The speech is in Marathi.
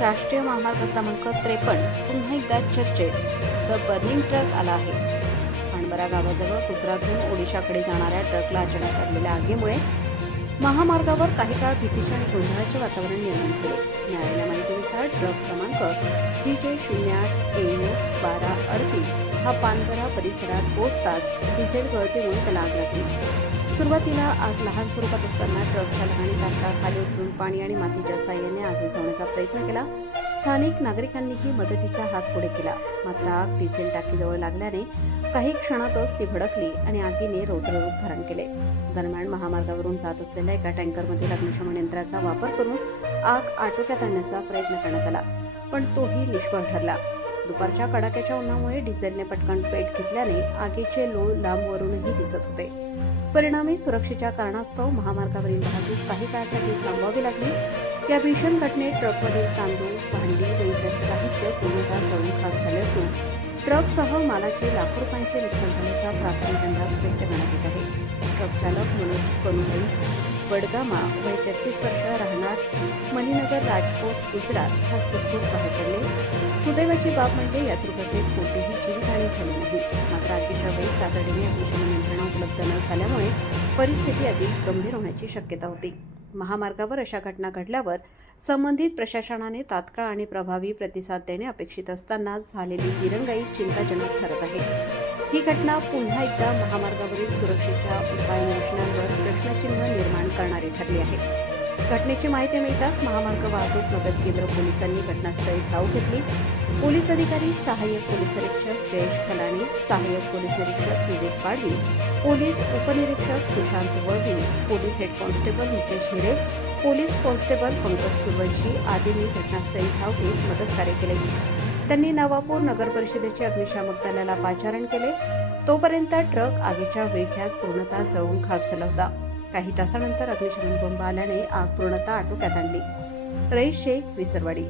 राष्ट्रीय महामार्ग क्रमांक 53 पुन्हा एकदा चर्चेत. द बर्निंग ट्रक आला आहे. पाणबरा गावाजवळ गुजरातहून ओडिशाकडे जाणाऱ्या ट्रकला अचानक लागलेल्या आगीमुळे महामार्गावर काही काळ भीतीचे आणि गोंधळाचे वातावरण निर्माण झाले. मिळालेल्या माहितीनुसार ट्रक क्रमांक GJ08AU1238 हा पानबरा परिसरात पोहोचताच डिझेल गळतीमुळे त्याला आग लागली. सुरुवातीला आग लहान स्वरूपात असताना ट्रक चालकाने तात्काळ खाली उतरून पाणी आणि मातीच्या साह्याने आग विझवण्याचा प्रयत्न केला. स्थानिक नागरिकांनीही मदतीचा हात पुढे केला. मात्र आग डिझेल टाकीजवळ लागल्याने काही क्षणातच ती भडकली आणि आगीने रौद्ररूप धारण केले. दरम्यान महामार्गावरून जात असलेल्या एका टँकरमधील अग्निशमन यंत्राचा वापर करून आग आटोक्यात आणण्याचा प्रयत्न करण्यात आला, पण तोही निष्फळ ठरला. दुपारच्या कडाक्याच्या उन्हामुळे डिझेलने पटकन पेट घेतल्याने आगीचे लोळ लांबवरूनही दिसत होते. परिणामी सुरक्षेच्या कारणास्तव महामार्गावरील वाहतूक काही काळासाठी थांबवावी लागली. या भीषण घटनेत ट्रकमधील तांदूळ, भांडी व इतर साहित्य पूर्णतः जळून खाक झाले असून ट्रकसह मालाचे लाखो रुपयांचे नुकसान झाल्याचा प्राथमिक अंदाज व्यक्त करण्यात येत आहे. ट्रक चालक मनोज कनुभाई वडगामा वय 33 वर्ष, राहणार मणिनगर, राजकोट, गुजरात हा सुखरूप बाहेर पडले. सुदैवाची बाब म्हणजे या दुर्घटनेत कोणतीही जीवितहानी झाली नाही. मात्र आगीच्या वेळी तातडीने अग्निशमन यंत्रणा उपलब्ध न झाल्यामुळे परिस्थिती अधिक गंभीर होण्याची शक्यता होती. महामार्गावर अशा घटना घडल्यावर संबंधित प्रशासनाने तात्काळ आणि प्रभावी प्रतिसाद देणे अपेक्षित असताना झालेली दिरंगाई चिंताजनक ठरत आहे. ही घटना पुन्हा एकदा महामार्गावरील सुरक्षेच्या उपाययोजनांवर प्रश्नचिन्ह निर्माण करणारी ठरली आहे. घटनेची माहिती मिळताच महामार्ग वाहतूक मदत केंद्र पोलिसांनी घटनास्थळी धाव घेतली. पोलीस अधिकारी सहाय्यक पोलीस निरीक्षक जयेश खलाणी, सहाय्यक पोलीस निरीक्षक विवेक पाडवी, पोलीस उपनिरीक्षक Sushant Valvi, police head constable Nitesh Hire, police constable Pankaj Suryavanshi आदींनी घटनास्थळी धाव घेत मदतकार्य केले. त्यांनी नवापूर नगर परिषदेचे अग्निशामक दलाला पाचारण केले. तोपर्यंत ट्रक आगीच्या विळख्यात पूर्णतः जळून खाक झाला होता. काही तासानंतर अग्निशमन बंब आल्याने आग पूर्णतः आटोक्यात आणली. रईस शेख, विसरवाडी.